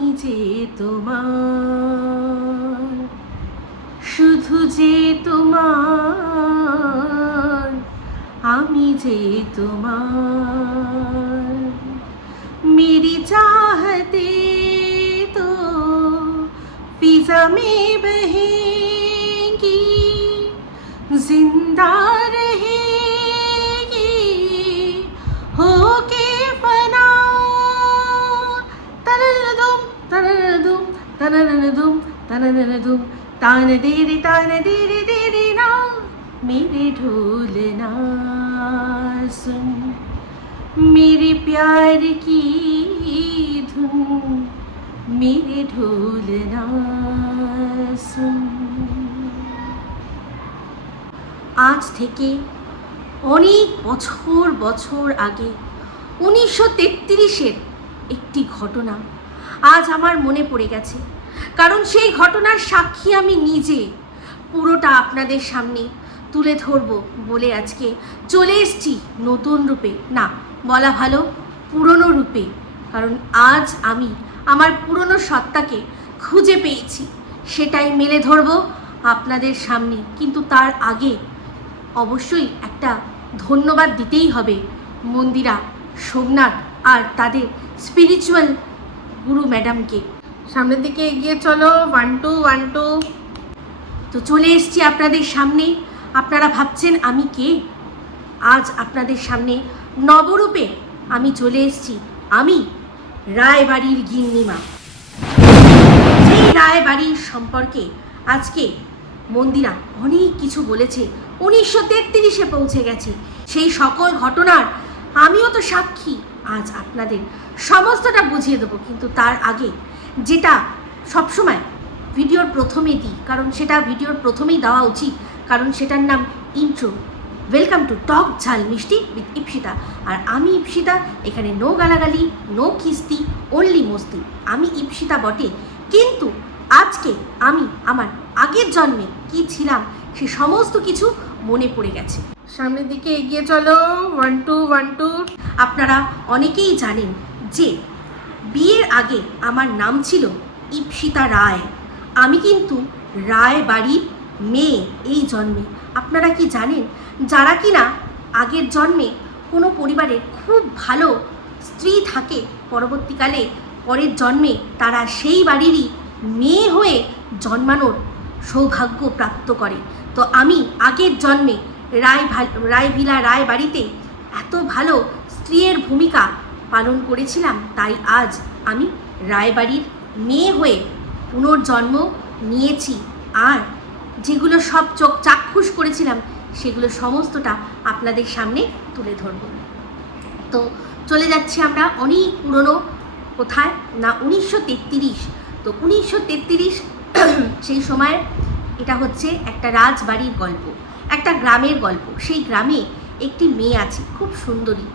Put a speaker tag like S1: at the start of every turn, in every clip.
S1: আমি যে তোমার, শুধু যে তোমার, আমি যে তোমার। মেরি চাহতে তো ফিজা মে বহেঙ্গি, জিন্দা तररदुम तररदुम तररदुम तान देरे तान देरे देरे ना मेरे ढोलना सुन मेरे प्यार की धुन मेरे ढोलना सुन আজ থেকে অনেক বছর বছর আগে উনিশশো তেত্রিশের একটি ঘটনা আজ আমার মনে পড়ে গেছে। কারণ সেই ঘটনার সাক্ষী আমি নিজে। পুরোটা আপনাদের সামনে তুলে ধরবো বলে আজকে চলে এসছি নতুন রূপে। না, বলা ভালো, পুরনো রূপে। কারণ আজ আমি আমার পুরনো সত্তাকে খুঁজে পেয়েছি। সেটাই মেলে ধরবো আপনাদের সামনে। কিন্তু তার আগে অবশ্যই একটা ধন্যবাদ দিতেই হবে মন্দিরা, সোমনাথ আর তাদের স্পিরিচুয়াল গুরু ম্যাডামকে। সামনের দিকে এগিয়ে চলো ওয়ান টু ওয়ান টু তো চলে এসছি আপনাদের সামনে। আপনারা ভাবছেন আমি কে? আজ আপনাদের সামনে নবরূপে আমি চলে এসছি। আমি রায়বাড়ির গিন্নিমা। সেই রায়বাড়ির সম্পর্কে আজকে মন্দিরা অনেক কিছু বলেছে, উনিশশো তেত্রিশে পৌঁছে গেছে। সেই সকল ঘটনার আমিও তো সাক্ষী। আজ আপনাদের সমস্তটা বুঝিয়ে দেবো, কিন্তু তার আগে যেটা সবসময় ভিডিওর প্রথমে দিই, কারণ সেটা ভিডিওর প্রথমেই দেওয়া উচিত, কারণ সেটার নাম ইন্ট্রো ওয়েলকাম টু টক ঝাল মিষ্টি উইথ ইপসিতা আর আমি ইপসিতা এখানে নো গালাগালি নো কিস্তি অনলি মস্তি। আমি ইপসিতা বটে, কিন্তু আজকে আমি, আমার আগের জন্মে কি ছিলাম, সে সমস্ত কিছু মনে পড়ে গেছে। সামনের দিকে এগিয়ে চলো। ওয়ান টু ওয়ান টু আপনারা অনেকেই জানেন যে বিয়ের আগে আমার নাম ছিল ইপসিতা রায়। আমি কিন্তু রায় বাড়ির মেয়ে এই জন্মে। আপনারা কি জানেন, যারা কিনা আগের জন্মে কোনো পরিবারের খুব ভালো স্ত্রী থাকে, পরবর্তীকালে পরের জন্মে তারা সেই বাড়িরই মেয়ে হয়ে জন্মানোর সৌভাগ্য প্রাপ্ত করে। তো আমি আগের জন্মে রায় রায়ভিলা রায় বাড়িতে এত ভালো স্ত্রীর ভূমিকা পালন করেছিলাম, তাই আজ আমি রায়বাড়ির মেয়ে হয়ে পুনর্জন্ম নিয়েছি। আর যেগুলো সব চোখ চাক্ষুষ করেছিলাম, সেগুলো সমস্তটা আপনাদের সামনে তুলে ধরব। তো চলে যাচ্ছি আমরা অনেক পুরনো কোথায়? না, উনিশশো তেত্রিশ। তো উনিশশো তেত্রিশ, সেই সময় এটা হচ্ছে একটা রাজবাড়ির গল্প, একটা গ্রামের গল্প। সেই গ্রামে একটি মেয়ে আছে, খুব সুন্দরী।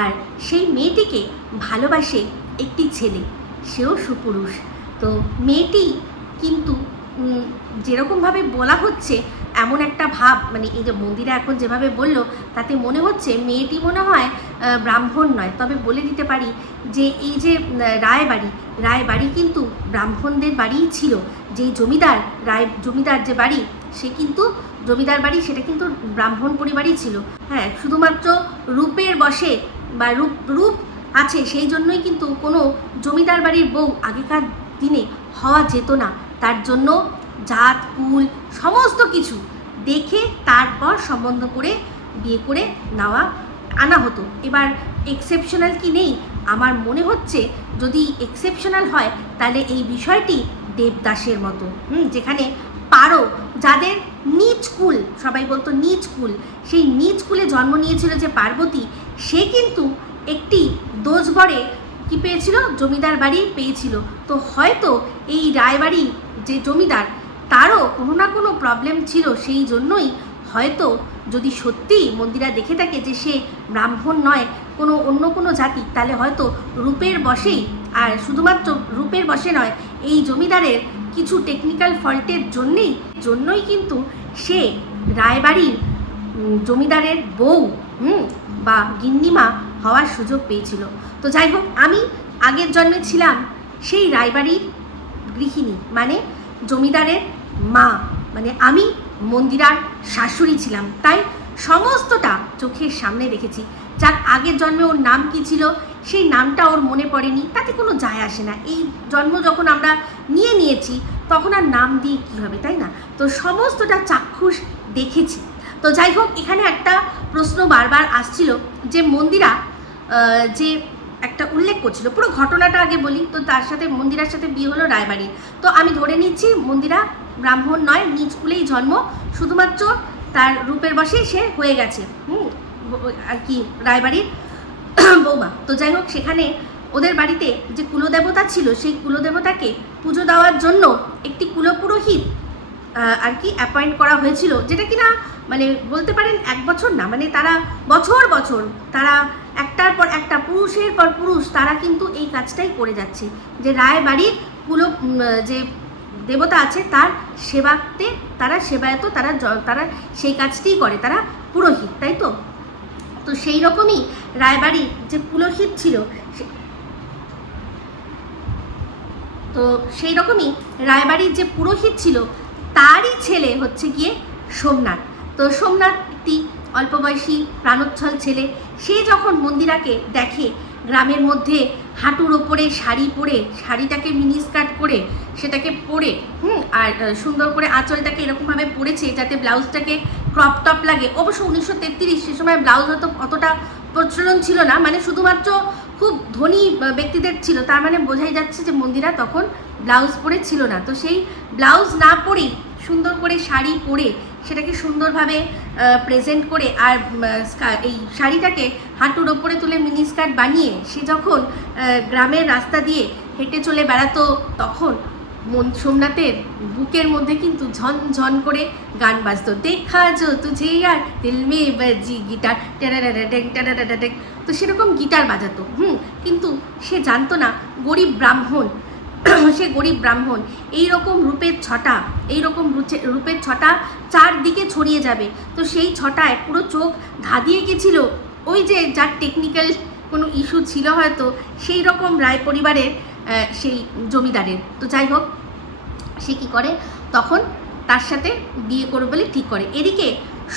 S1: আর সেই মেয়েটিকে ভালোবাসে একটি ছেলে, সেও সুপুরুষ। তো মেয়েটি কিন্তু যেরকমভাবে বলা হচ্ছে, এমন একটা ভাব মানে এই যে মন্দিরা এখন যেভাবে বলল, তাতে মনে হচ্ছে মেয়েটি মনে হয় ব্রাহ্মণ নয়। তবে বলে দিতে পারি যে এই যে রায়বাড়ি রায়বাড়ি কিন্তু ব্রাহ্মণদের বাড়িই ছিল। যেই জমিদার, রায় জমিদার যে বাড়ি, সে কিন্তু জমিদার বাড়ি, সেটা কিন্তু ব্রাহ্মণ পরিবারই ছিল। হ্যাঁ শুধুমাত্র রূপের বসে বা রূপ রূপ আছে, সেই জন্যই কিন্তু কোনো জমিদার বাড়ির বউ আগেকার দিনে হওয়া যেত না। তার জন্য জাত, কুল, সমস্ত কিছু দেখে তারপর সম্বন্ধ করে বিয়ে করে নেওয়া, আনা হতো। এবার এক্সেপশনাল কি নেই? আমার মনে হচ্ছে যদি এক্সেপশনাল হয়, তাহলে এই বিষয়টি দেবদাসের মতো। হুম, যেখানে পারো, যাদের নিজ কুল, সবাই বলতো নিজ কুল, সেই নিজ কুলে জন্ম নিয়েছিল যে পার্বতী, সে কিন্তু একটি দোষগড়ে কি পেয়েছিল? জমিদার বাড়ি পেয়েছিল। তো হয়তো এই রায়বাড়ি যে জমিদার, তারও কোনো না কোনো প্রবলেম ছিল, সেই জন্যই হয়তো যদি সত্যি মন্দিরা দেখে থাকে যে সে ব্রাহ্মণ নয়, কোনো অন্য কোনো জাতি, তাহলে হয়তো রূপের বশেই আর শুধুমাত্র রূপের বসে নয়, এই জমিদারের কিছু টেকনিক্যাল ফল্টের জন্যেই, জন্যই কিন্তু সে রায়বাড়ির জমিদারের বউ, হুম, বা গিন্নিমা হওয়ার সুযোগ পেয়েছিল। তো যাই হোক, আমি আগের জন্মে ছিলাম সেই রায়বাড়ির গৃহিণী মানে জমিদারের মা মানে আমি মন্দিরার শাশুড়ি ছিলাম। তাই সমস্তটা চোখের সামনে দেখেছি। যার আগের জন্মে ওর নাম কি ছিল সেই নামটা ওর মনে পড়েনি, তাতে কোনো যায় আসে না। এই জন্ম যখন আমরা নিয়ে নিয়েছি, তখন আর নাম দিয়ে কী হবে, তাই না? তো সমস্তটা চাক্ষুষ দেখেছি। তো যাই হোক, এখানে একটা প্রশ্ন বারবার আসছিল যে মন্দিরা যে একটা উল্লেখ করছিল, পুরো ঘটনাটা আগে বলি, তো তার সাথে মন্দিরার সাথে বিয়ে হলো রায়বাড়ির তো আমি ধরে নিচ্ছি, মন্দিরা ব্রাহ্মণ নয়, নিজ কুলেই জন্ম, শুধুমাত্র তার রূপের বসেই সে হয়ে গেছে। হুম আর কি, রায়বাড়ির। বৌমা, তো যাই হোক, সেখানে ওদের বাড়িতে যে কুলদেবতা ছিল, সেই কুলদেবতাকে পুজো দেওয়ার জন্য একটি কুলপুরোহিত আর কি অ্যাপয়েন্ট করা হয়েছিল, যেটা কিনা মানে বলতে পারেন এক বছর না মানে তারা বছর বছর, তারা একটার পর একটা, পুরুষের পর পুরুষ, তারা কিন্তু এই কাজটাই করে যাচ্ছে। যে রায় বাড়ির কুলো যে দেবতা আছে, তার সেবাতে তারা সেবায়ত, তারা তারা সেই কাজটিই করে, তারা পুরোহিত, তাই তো? তো সেই রকমই রায়বাড়ির যে পুরোহিত ছিল তো সেই রকমই রায়বাড়ির যে পুরোহিত ছিল, তারই ছেলে হচ্ছে গিয়ে সোমনাথ। তো সোমনাথ একটি অল্প বয়সী প্রাণোচ্ছল ছেলে, সে যখন মন্দিরাকে দেখে, গ্রামের মধ্যে হাঁটুর ওপরে শাড়ি পরে, শাড়িটাকে মিনিস্কার্ট করে, সেটাকে পরে, হুম, আর সুন্দর করে আঁচলটাকে এরকমভাবে পরেছে যাতে ব্লাউজটাকে ক্রপ টপ লাগে। অবশ্য উনিশশো তেত্রিশ, সে সময় ব্লাউজ হয়তো অতটা প্রচলন ছিল না। মানে শুধুমাত্র খুব ধনী ব্যক্তিদের ছিল। তার মানে বোঝাই যাচ্ছে যে মন্দিরা তখন ব্লাউজ পরে ছিল না। তো সেই ব্লাউজ না পরেই সুন্দর করে শাড়ি পরে সেটাকে সুন্দরভাবে প্রেজেন্ট করে আর এই শাড়িটাকে হাঁটুর ওপরে তুলে মিনি স্কার্ট বানিয়ে সে যখন গ্রামের রাস্তা দিয়ে হেঁটে চলে বেড়াতো তখন সোমনাথের বুকের মধ্যে কিন্তু ঝন ঝন করে গান বাজতো। দেখা যো তুঝে আর দিল মে বাজি গিটার। টেরারারাটেক টেরারারাটেক তো সেরকম গিটার বাজাতো, হুম। কিন্তু সে জানতো না গরিব ব্রাহ্মণ। সে গরিব ব্রাহ্মণ। এই রকম রূপের ছটা এই রকম রূপের ছটা চারদিকে ছড়িয়ে যাবে। তো সেই ছটায় পুরো চোখ ধাঁধিয়ে গেছিল। ওই যে যার টেকনিক্যাল কোনো ইস্যু ছিল হয়তো সেই রকম রায় পরিবারের সেই জমিদারের। তো যাই হোক, সে কী করে? তখন তার সাথে বিয়ে করবে বলে ঠিক করে। এদিকে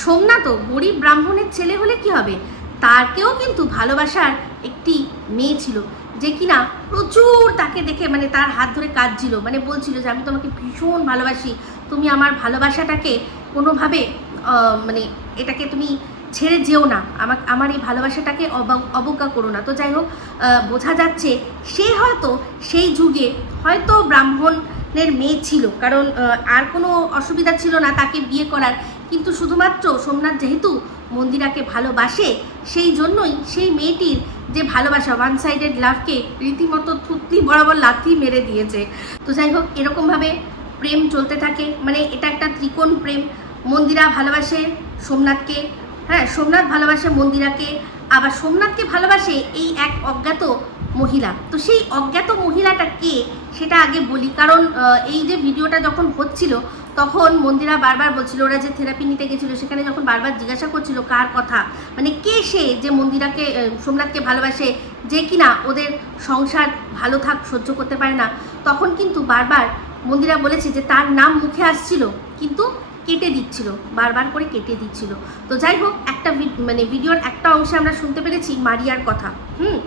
S1: সোমনাথও গরিব ব্রাহ্মণের ছেলে হলে কি হবে? তারকেও কিন্তু ভালোবাসার একটি মেয়ে ছিল, যে কিনা প্রচুর তাকে দেখে মানে তার হাত ধরে কাঁদছিল। মানে বলছিল যে, আমি তোমাকে ভীষণ ভালোবাসি। তুমি আমার ভালোবাসাটাকে কোনোভাবে মানে এটাকে তুমি ছেড়ে যেও না। আমার আমার এই ভালোবাসাটাকে অব- অবজ্ঞা করো না। তো যাই হোক বোঝা যাচ্ছে সে হয়তো সেই যুগে হয়তো ব্রাহ্মণের মেয়ে ছিল। কারণ আর কোনো অসুবিধা ছিল না তাকে বিয়ে করার। কিন্তু শুধুমাত্র সোমনাথ যেহেতু মন্দিরাকে ভালোবাসে, সেই জন্যই সেই মেয়েটির যে ভালোবাসা ওয়ান সাইডেড লাভকে রীতিমতো থুতলি বরাবর লাথি মেরে দিয়েছে। তো যাই হোক এরকমভাবে প্রেম চলতে থাকে। মানে এটা একটা ত্রিকোণ প্রেম। মন্দিরা ভালোবাসে সোমনাথকে। হ্যাঁ সোমনাথ ভালোবাসে মন্দিরাকে, আবার সোমনাথকে ভালোবাসে এই এক অজ্ঞাত মহিলা। তো সেই অজ্ঞাত মহিলাটা কে, সেটা আগে বলি। কারণ এই যে ভিডিওটা যখন হচ্ছিল, তখন মন্দিরা বারবার বলছিল, ওরা যে থেরাপি নিতে গেছিল, সেখানে যখন বারবার জিজ্ঞাসা করছিল কার কথা মানে কে সে যে মন্দিরাকে সোমনাথকে ভালোবাসে, যে কিনা ওদের সংসার ভালো থাক, সহ্য করতে পারে না, তখন কিন্তু বারবার মন্দিরা বলেছে যে তার নাম মুখে আসছিল। কিন্তু কেটে দিচ্ছিল, বারবার করে কেটে দিচ্ছিল। তো যাই হোক, একটা মানে ভিডিওর একটা অংশে আমরা শুনতে পেরেছি মারিয়ার কথা। হুম?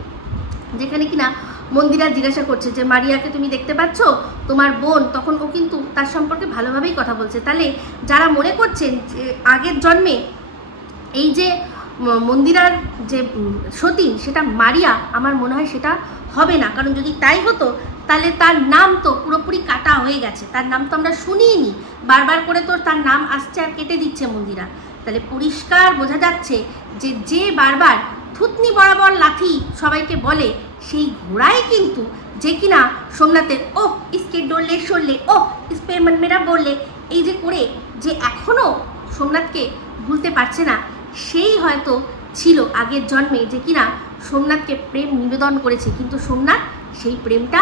S1: যেখানে কিনা মন্দিরা জিজ্ঞাসা করছে যে, মারিয়াকে তুমি দেখতে পাচ্ছ? তোমার বোন? তখন ও কিন্তু তার সম্পর্কে ভালোভাবেই কথা বলছে। তাহলে যারা মনে করছেন যে, আগের জন্মে এই যে মন্দিরার যে সতী, সেটা মারিয়া, আমার মনে হয় সেটা হবে না। কারণ যদি তাই হতো তাহলে তার নাম তো পুরোপুরি কাটা হয়ে গেছে। তার নাম তো আমরা শুনিনি বারবার করে তো তার নাম আসছে আর কেটে দিচ্ছে মন্দিরা। তাহলে পরিষ্কার বোঝা যাচ্ছে যে যে বারবার থুতনি বরাবর লাথি সবাইকে বলে, সেই ঘোড়াই কিন্তু যে কিনা সোমনাথের ও ইসকে ডললে সরলে ও ইসপে মেরা বললে, এই যে করে যে এখনও সোমনাথকে ভুলতে পারছে না, সেই হয়তো ছিল আগের জন্মে যে কিনা সোমনাথকে প্রেম নিবেদন করেছে। কিন্তু সোমনাথ সেই প্রেমটা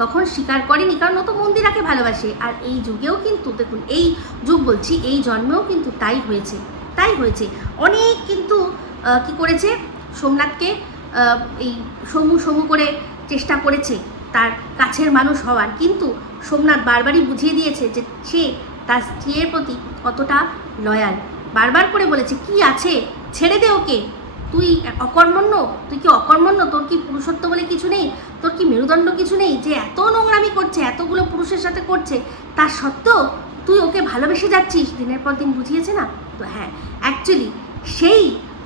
S1: তখন স্বীকার করেনি, কারণ ও তো মন্দিরাকে ভালোবাসে। আর এই যুগেও কিন্তু, দেখুন, এই যুগ বলছি, এই জন্মেও কিন্তু তাই হয়েছে তাই হয়েছে। অনেক কিন্তু কি করেছে, সোমনাথকে এই সমু সমু করে চেষ্টা করেছে, তার কাছের মানুষ হওয়ার। কিন্তু সোমনাথ বারবারই বুঝিয়ে দিয়েছে যে সে তার স্ত্রীর প্রতি কতটা লয়াল বারবার করে বলেছে, কি আছে? ছেড়ে দে ওকে। তুই অকর্মণ্য? তুই কি অকর্মণ্য? তোর কি পুরুষত্ব বলে কিছু নেই? তোর কি মেরুদণ্ড কিছু নেই? যে এত নোংরামি করছে, এতগুলো পুরুষের সাথে করছে তার সত্ত্বেও তুই ওকে ভালোবেসে যাচ্ছিস? দিনের পর দিন বুঝিয়েছে না? তো হ্যাঁ অ্যাকচুয়ালি সেই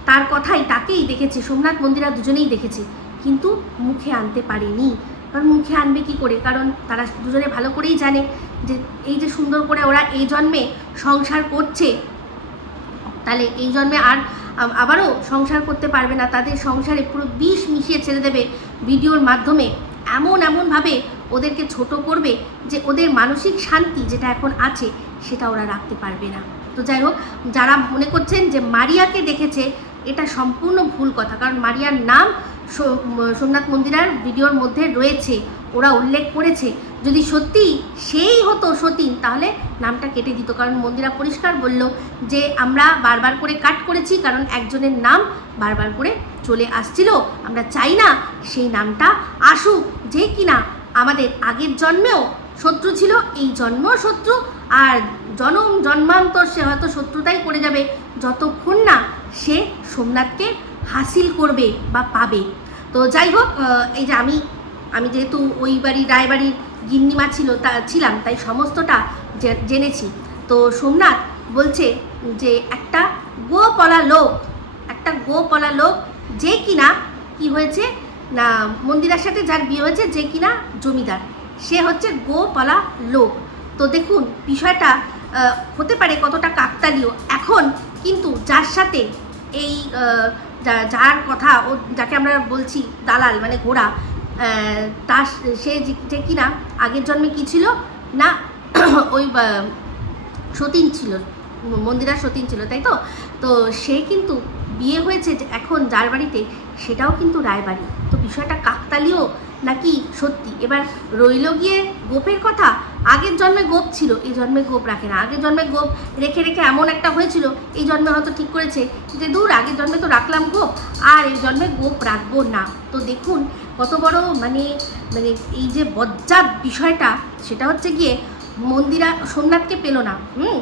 S1: তার কথাই তাকেই দেখেছে। সোমনাথ মন্দিরা দুজনেই দেখেছে। কিন্তু মুখে আনতে পারেনি। কারণ মুখে আনবে কি করে? কারণ তারা দুজনে ভালো করেই জানে যে এই যে সুন্দর করে ওরা এই জন্মে সংসার করছে, তাহলে এই জন্মে আর আবারও সংসার করতে পারবে না, তাদের সংসারে পুরো বিষ মিশিয়ে ছেড়ে দেবে ভিডিওর মাধ্যমে। এমন এমনভাবে ওদেরকে ছোট করবে যে ওদের মানসিক শান্তি যেটা এখন আছে, সেটা ওরা রাখতে পারবে না। তো যাই হোক, যারা মনে করছেন যে মারিয়াকে দেখেছে, এটা সম্পূর্ণ ভুল কথা। কারণ মারিয়ার নাম সোমনাথ মন্দিরার ভিডিওর মধ্যে রয়েছে, ওরা উল্লেখ করেছে। যদি সত্যি সেই হতো সতীন, তাহলে নামটা কেটে দিত। কারণ মন্দিরা পরিষ্কার বলল যে, আমরা বারবার করে কাট করেছি, কারণ একজনের নাম বারবার করে চলে আসছিল। আমরা চাই না সেই নামটা আসুক। যে কিনা আমাদের আগের জন্মেও শত্রু ছিল, এই জন্ম শত্রু। আর জনম, জন্মান্তর সে হয়তো শত্রুতাই করে যাবে। যতক্ষণ না সে সোমনাথকে হাসিল করবে বা পাবে। তো যাই হোক এই যে আমি আমি যেহেতু ওই বাড়ি, রায়বাড়ির গিন্নিমা ছিল তা ছিলাম, তাই সমস্তটা জেনেছি। তো সোমনাথ বলছে যে, একটা গোপলা লোক, একটা গোপলা লোক যে কিনা কি হয়েছে না, মন্দিরার সাথে যার বিয়ে হয়েছে যে কিনা জমিদার। সে হচ্ছে গোপালা লোক। তো দেখুন, বিষয়টা হতে পারে কতটা কাকতালীয়। এখন কিন্তু যার সাথে এই যার কথা ও, যাকে আমরা বলছি দালাল মানে ঘোড়া তার সে যে- কিনা আগের জন্মে কি ছিল? না, ওই সতীন ছিল। মন্দিরা সতীন ছিল, তাই তো? তো সে কিন্তু বিয়ে হয়েছে এখন যার বাড়িতে, সেটাও কিন্তু রায়বাড়ি। তো বিষয়টা কাকতালীয় নাকি সত্যি? এবার রইল গিয়ে গোপের কথা। আগের জন্মে গোপ ছিল, এই জন্মে গোপ রাখে না। আগের জন্মে গোপ রেখে রেখে এমন একটা হয়েছিল, এই জন্মে হয়তো ঠিক করেছে। যে দূর, আগের জন্মে তো রাখলাম গোপ, আর এই জন্মে গোপ রাখব না। তো দেখুন কত বড় মানে মানে এই যে বজ্জাত বিষয়টা, সেটা হচ্ছে গিয়ে মন্দিরা সোমনাথকে পেল না, হুম?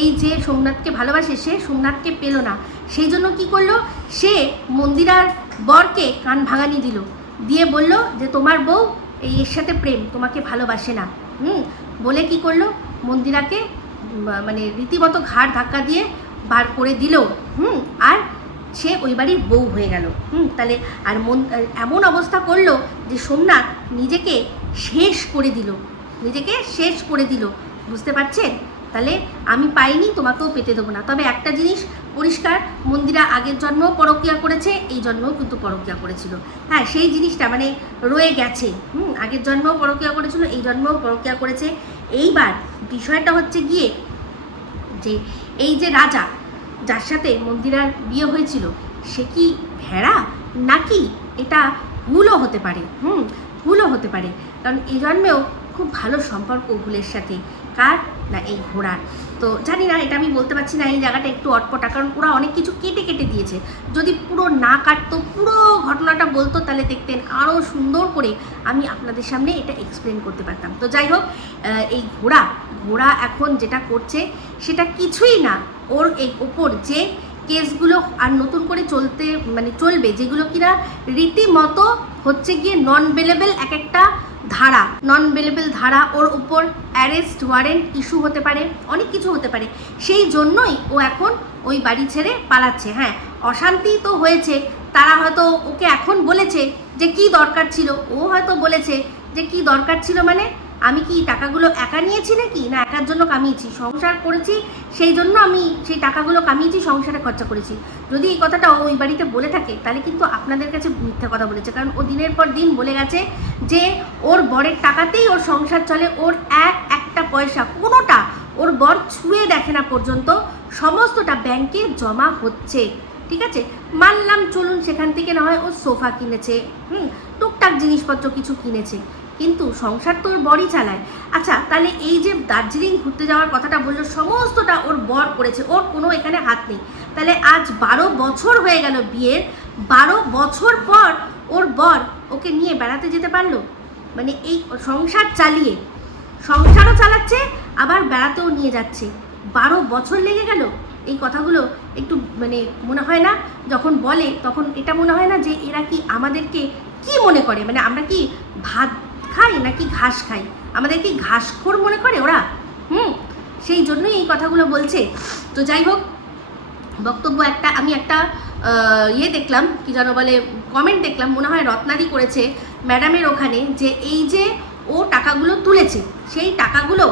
S1: এই যে সোমনাথকে ভালোবাসে, সে সোমনাথকে পেল না। সেই জন্য কি করল? সে মন্দিরার বরকে কান ভাঙানি দিল। দিয়ে বলল যে, তোমার বউ এই এর সাথে প্রেম, তোমাকে ভালোবাসে না। হুম? বলে কি করল? মন্দিরাকে মানে রীতিমতো ঘাড় ধাক্কা দিয়ে বার করে দিল। হুম? আর সে ওই বাড়ির বউ হয়ে গেল। হুম, তাহলে আর মন, এমন অবস্থা করল যে সোমনাথ নিজেকে শেষ করে দিল। নিজেকে শেষ করে দিল। বুঝতে পারছেন? তাহলে আমি পাইনি, তোমাকেও পেতে দেবো না। তবে একটা জিনিস পরিষ্কার, মন্দিরা আগের জন্মেও পরকিয়া করেছে, এই জন্মেও কিন্তু পরকিয়া করেছিল। হ্যাঁ সেই জিনিসটা মানে রয়ে গেছে। হুম, আগের জন্মেও পরকিয়া করেছিল, এই জন্মেও পরকিয়া করেছে। এইবার বিষয়টা হচ্ছে গিয়ে যে এই যে রাজা যার সাথে মন্দিরার বিয়ে হয়েছিল, সে কি ভেড়া? নাকি এটা ভুলও হতে পারে? হুম, ভুলও হতে পারে। কারণ এই জন্মেও খুব ভালো সম্পর্ক ভুলের সাথে। কার না এই ঘোড়ার? তো জানি না, এটা আমি বলতে পারছি না, এই জায়গাটা একটু অটপটা, কারণ ওরা অনেক কিছু কেটে কেটে দিয়েছে। যদি পুরো না কাটতো, পুরো ঘটনাটা বলতো, তাহলে দেখতেন আরও সুন্দর করে আমি আপনাদের সামনে এটা এক্সপ্লেন করতে পারতাম। তো যাই হোক এই ঘোড়া ঘোড়া এখন যেটা করছে, সেটা কিছুই না। ওর ওপর যে কেসগুলো আর নতুন করে চলতে মানে চলবে, যেগুলো কিনা রীতিমতো হচ্ছে গিয়ে নন বেলেবেল এক একটা ধারা নন বেলেবেল ধারা ওর উপর অ্যারেস্ট ওয়ারেন্ট ইস্যু হতে পারে, অনেক কিছু হতে পারে। সেই জন্যই ও এখন ওই বাড়ি ছেড়ে পালাচ্ছে হ্যাঁ। অশান্তি তো হয়েছে, তারা হয়তো ওকে এখন বলেছে যে কি দরকার ছিল, ও হয়তো বলেছে যে কি দরকার ছিল মানে আমি কি টাকাগুলো একা নিয়েছি নাকি? না, একার জন্য কামিয়েছি। সংসার করেছি, সেই জন্য আমি সেই টাকাগুলো কামিয়েছি, সংসারে খরচা করেছি। যদি এই কথাটা ওই বাড়িতে বলে থাকে, তাহলে কিন্তু আপনাদের কাছে মিথ্যা কথা বলেছে। কারণ ও দিনের পর দিন বলে গেছে যে, ওর বরের টাকাতেই ওর সংসার চলে, ওর এক একটা পয়সা, কোনোটা ওর বর ছুঁয়ে দেখে না পর্যন্ত সমস্তটা ব্যাংকে জমা হচ্ছে। ঠিক আছে? মানলাম চলুন সেখান থেকে না হয় ও সোফা কিনেছে। হুম, টুকটাক জিনিসপত্র কিছু কিনেছে। কিন্তু সংসার তো ওর বরই চালায়। আচ্ছা তাহলে এই যে দার্জিলিং ঘুরতে যাওয়ার কথাটা বলল, সমস্তটা ওর বর করেছে, ওর কোনো এখানে হাত নেই। তাহলে আজ বারো বছর হয়ে গেল বিয়ের, বারো বছর পর ওর বর ওকে নিয়ে বেড়াতে যেতে পারল? মানে এই সংসার চালিয়ে, সংসারও চালাচ্ছে, আবার বেড়াতেও নিয়ে যাচ্ছে। বারো বছর লেগে গেল? এই কথাগুলো একটু মানে মনে হয় না? যখন বলে, তখন এটা মনে হয় না যে এরা কি আমাদেরকে কি মনে করে? মানে আমরা কি ভাত খাই নাকি ঘাস খাই? আমাদের কি ঘাসখোর মনে করে ওরা? হুম, সেই জন্যই এই কথাগুলো বলছে। তো যাই হোক, বক্তব্য একটা, আমি একটা ইয়ে দেখলাম, কি যেন বলে কমেন্ট দেখলাম, মনে হয় রত্নাদি করেছে ম্যাডামের ওখানে যে এই যে ও টাকাগুলো তুলেছে, সেই টাকাগুলো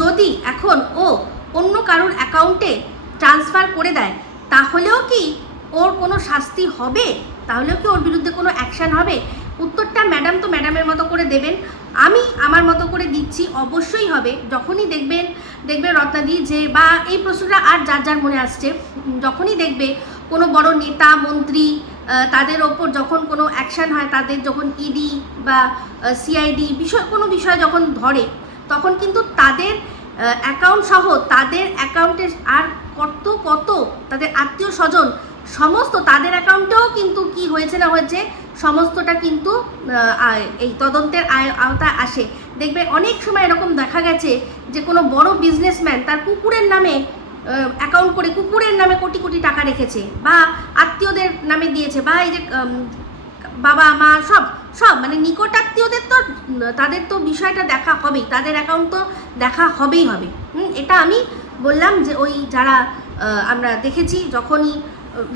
S1: যদি এখন ও অন্য কারোর অ্যাকাউন্টে ট্রান্সফার করে দেয়, তাহলেও কি ওর কোনো শাস্তি হবে? তাহলেও কি ওর বিরুদ্ধে কোনো অ্যাকশান হবে? উত্তরটা ম্যাডাম তো ম্যাডামের মতো করে দেবেন। আমি আমার মতো করে দিচ্ছি, অবশ্যই হবে। যখনই দেখবেন দেখবে রত্নাদি যে, বা এই প্রশ্নটা আর যার যার মনে আসছে যখনই দেখবে কোনো বড় নেতা, মন্ত্রী তাদের ওপর যখন কোনো অ্যাকশান হয়, তাদের যখন ইডি বা সিআইডি বিষয়, কোনো বিষয় যখন ধরে, তখন কিন্তু তাদের অ্যাকাউন্ট সহ তাদের অ্যাকাউন্টে আর কত কত তাদের আত্মীয় স্বজন সমস্ত তাদের অ্যাকাউন্টেও কিন্তু কি হয়েছে না হয়েছে, সমস্তটা কিন্তু এই তদন্তের আওতায় আসে। দেখবে অনেক সময় এরকম দেখা গেছে যে কোনো বড় বিজনেসম্যান তার কুকুরের নামে অ্যাকাউন্ট করে কুকুরের নামে কোটি কোটি টাকা রেখেছে বা আত্মীয়দের নামে দিয়েছে বা এই যে বাবা, মা সব সব মানে নিকট আত্মীয়দের তো তাদের তো বিষয়টা দেখা হবেই, তাদের অ্যাকাউন্ট তো দেখা হবেই হবে। এটা আমি বললাম যে ওই যারা আমরা দেখেছি যখনই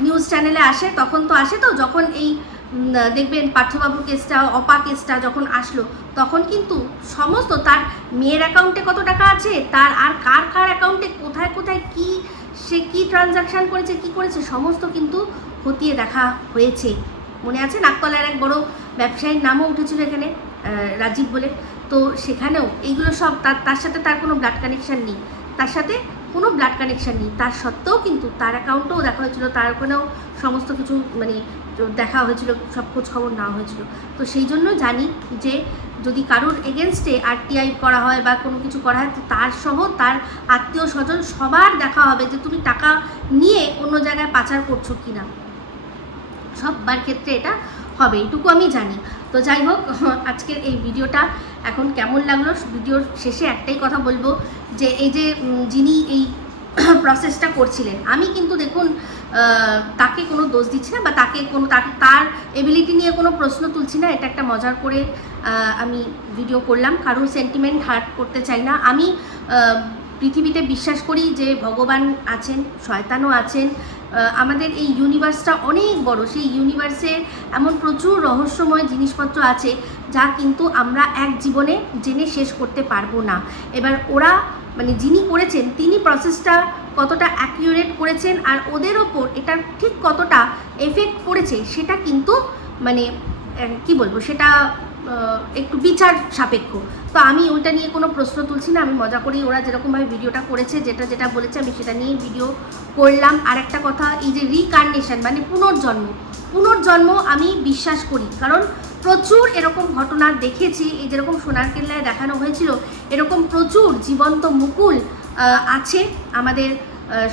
S1: নিউজ চ্যানেলে আসে, তখন তো আসে তো, যখন এই দেখবেন পার্থবাবু কেসটা অপা কেসটা যখন আসলো, তখন কিন্তু সমস্ত তার মেয়ের অ্যাকাউন্টে কত টাকা আছে, তার আর কার কার অ্যাকাউন্টে কোথায় কোথায় কি, সে কি ট্রানজাকশান করেছে, কি করেছে, সমস্ত কিন্তু খতিয়ে দেখা হয়েছে। মনে আছে? নাকতলার এক বড় ব্যবসায়ীর নামও উঠেছিল এখানে রাজীব বলে। তো সেখানেও এইগুলো সব, তার তার সাথে তার কোনো ব্লাড কানেকশান নেই। তার সাথে কোনো ব্লাড কানেকশান নেই। তার সত্ত্বেও কিন্তু তার অ্যাকাউন্টেও দেখা হয়েছিল, তার ওখানেও সমস্ত কিছু মানে দেখা হয়েছিল, সব খোঁজ খবর নেওয়া হয়েছিল। তো সেই জন্য জানি যে যদি কারোর এগেনস্টে আরটিআই করা হয় বা কোনো কিছু করা হয়, তো তার সহ তার আত্মীয় স্বজন সবার দেখা হবে যে তুমি টাকা নিয়ে অন্য জায়গায় পাচার করছ কি না সববার ক্ষেত্রে এটা হবে, এইটুকু আমি জানি। তো যাই হোক, আজকের এই ভিডিওটা এখন কেমন লাগল? ভিডিওর শেষে একটাই কথা বলব যে, এই যে যিনি এই প্রসেসটা করছিলেন, আমি কিন্তু দেখুন তাকে কোনো দোষ দিচ্ছি না বা তাকে কোনো, তার এবিলিটি নিয়ে কোনো প্রশ্ন তুলছি না, এটা একটা মজার করে আমি ভিডিও করলাম। কারোর সেন্টিমেন্ট হার্ট করতে চাই না। আমি পৃথিবীতে বিশ্বাস করি যে, ভগবান আছেন, শয়তানও আছেন আমাদের এই ইউনিভার্সটা অনেক বড়। সেই ইউনিভার্সে এমন প্রচুর রহস্যময় জিনিসপত্র আছে, যা কিন্তু আমরা এক জীবনে জেনে শেষ করতে পারব না। এবার ওরা মানে যিনি করেছেন, তিনি প্রসেসটা কতটা অ্যাকিউরেট করেছেন আর ওদের ওপর এটা ঠিক কতটা এফেক্ট পড়েছে সেটা কিন্তু মানে কি বলব, সেটা একটু বিচার সাপেক্ষ। তো আমি ওইটা নিয়ে কোনো প্রশ্ন তুলছি না, আমি মজা করেই ওরা যেরকমভাবে ভিডিওটা করেছে, যেটা যেটা বলেছে, আমি সেটা নিয়েই ভিডিও করলাম। আর একটা কথা, এই যে রিকার্নেশন মানে পুনর্জন্ম পুনর্জন্ম আমি বিশ্বাস করি। কারণ প্রচুর এরকম ঘটনা দেখেছি, এই যেরকম সোনার কেল্লায় দেখানো হয়েছিল, এরকম প্রচুর জীবন্ত মুকুল আছে আমাদের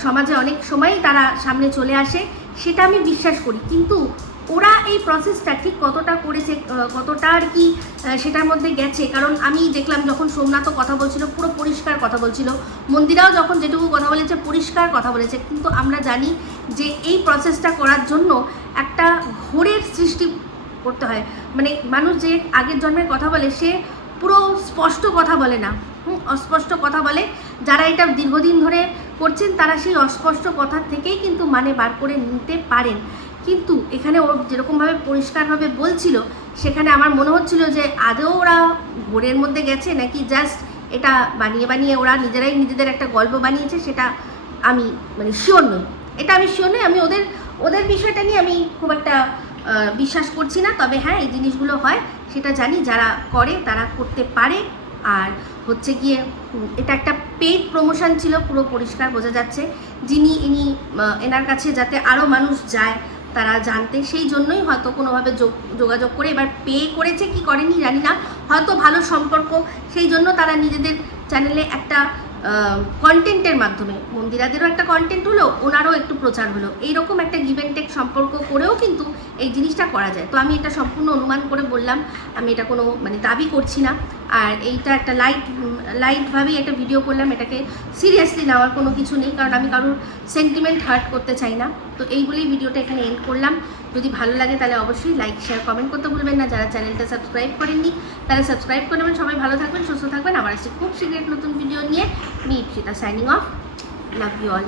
S1: সমাজে অনেক সময়ই তারা সামনে চলে আসে, সেটা আমি বিশ্বাস করি। কিন্তু ওরা এই প্রসেসটা ঠিক কতটা করেছে কতটা আর কি সেটার মধ্যে গেছে। কারণ আমি দেখলাম যখন সোমনাথও কথা বলছিল পুরো পরিষ্কার কথা বলছিল। মন্দিরাও যখন যেটুকু কথা বলেছে পরিষ্কার কথা বলেছে। কিন্তু আমরা জানি যে এই প্রসেসটা করার জন্য একটা ঘোরের সৃষ্টি করতে হয়। মানে মানুষ যে আগের জন্মের কথা বলে সে পুরো স্পষ্ট কথা বলে না। হুম, অস্পষ্ট কথা বলে। যারা এটা দীর্ঘদিন ধরে করছেন তারা সেই অস্পষ্ট কথা থেকেই কিন্তু মানে বার করে নিতে পারেন। কিন্তু এখানে ও যেরকমভাবে পরিষ্কারভাবে বলছিল, সেখানে আমার মনে হচ্ছিল যে আদৌ ওরা ঘোরের মধ্যে গেছে নাকি জাস্ট এটা বানিয়ে বানিয়ে ওরা নিজেরাই নিজেদের একটা গল্প বানিয়েছে সেটা আমি মানে শিওর নই। এটা আমি শিওর নই, আমি ওদের ওদের বিষয়টা নিয়ে আমি খুব একটা বিশ্বাস করছি না। তবে হ্যাঁ এই জিনিসগুলো হয়, সেটা জানি যারা করে তারা করতে পারে। আর হচ্ছে গিয়ে এটা একটা পেইড প্রমোশন ছিল, পুরো পরিষ্কার বোঝা যাচ্ছে। যিনি, ইনি এনার কাছে যাতে আরও মানুষ যায় তারা জানতে, সেই জন্যই হয়তো কোনোভাবে যোগ- যোগাযোগ করে এবার পে করেছে, কি করেনি জানি না। হয়তো ভালো সম্পর্ক, সেই জন্য তারা নিজেদের চ্যানেলে একটা কন্টেন্টের মাধ্যমে, মন্দিরাদেরও একটা কন্টেন্ট হলো, ওনারও একটু প্রচার হলো। এইরকম একটা গিভেন টেক সম্পর্ক করেও কিন্তু এই জিনিসটা করা যায়। তো আমি এটা সম্পূর্ণ অনুমান করে বললাম, আমি এটা কোনো মানে দাবি করছি না। আর এইটা একটা লাইট লাইটভাবেই একটা ভিডিও করলাম, এটাকে সিরিয়াসলি নেওয়ার কোনো কিছু নেই, কারণ আমি কারোর সেন্টিমেন্ট হার্ট করতে চাই না। তো এই বলেই ভিডিওটা এখানে এন্ড করলাম। যদি ভালো লাগে তাহলে অবশ্যই লাইক শেয়ার কমেন্ট করতে ভুলবেন না। যারা চ্যানেলটা সাবস্ক্রাইব করেননি, তারা সাবস্ক্রাইব করে নেবেন। সবাই ভালো থাকবেন, সুস্থ থাকবেন। আবার আসছি খুব শীঘ্রই এক নতুন ভিডিও নিয়ে। Me Ipsita signing off love you all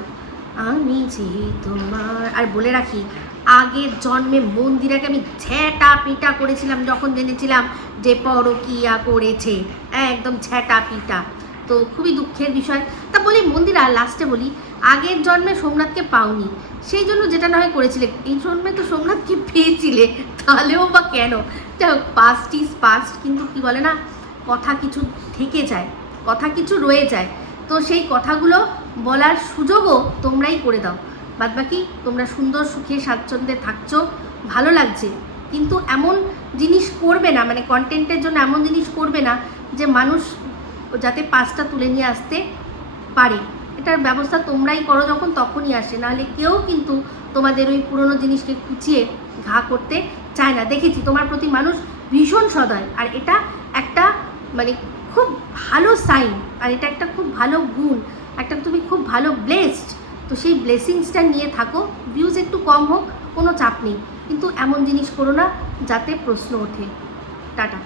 S1: আমি যে তোমার আর বলে রাখি আগের জন্মে মন্দিরাকে আমি ঝ্যাটা পিটা করেছিলাম, যখন জেনেছিলাম যে পরকিয়া করেছে। একদম ঝ্যাটা পিটা। তো খুবই দুঃখের বিষয়। তা বলি, মন্দিরা লাস্টে বলি, আগের জন্মে সোমনাথকে পাওনি। সেই জন্য যেটা না হয় করেছিলে। এই জন্মে তো সোমনাথকে পেয়েছিলে। তাহলেও বা কেন? যাই হোক পাস্ট ইজ পাস্ট কিন্তু কি বলে না, কথা কিছু থেকে যায়, কথা কিছু রয়ে যায়। তো সেই কথাগুলো বলার সুযোগও তোমরাই করে দাও। বাদবাকি তোমরা সুন্দর সুখে স্বাচ্ছন্দ্যে থাকছো, ভালো লাগছে। কিন্তু এমন জিনিস করবে না মানে কন্টেন্টের জন্য এমন জিনিস করবে না যে মানুষ যাতে পাঁচটা তুলে নিয়ে আসতে পারে। এটার ব্যবস্থা তোমরাই করো যখন তখনই আসে, নাহলে কেউ কিন্তু তোমাদের ওই পুরনো জিনিসকে কুচিয়ে ঘা করতে চায় না। দেখেছি, তোমার প্রতি মানুষ ভীষণ সদয়, আর এটা একটা মানে খুব ভালো সাইন আর এটা একটা খুব ভালো গুণ, একটা তুমি খুব ভালো ব্লেসড তো সেই ব্লেসিংসটা নিয়ে থাকো। ভিউজ একটু কম হোক, কোনো চাপ নেই। কিন্তু এমন জিনিস করো না, যাতে প্রশ্ন ওঠে। টাটা।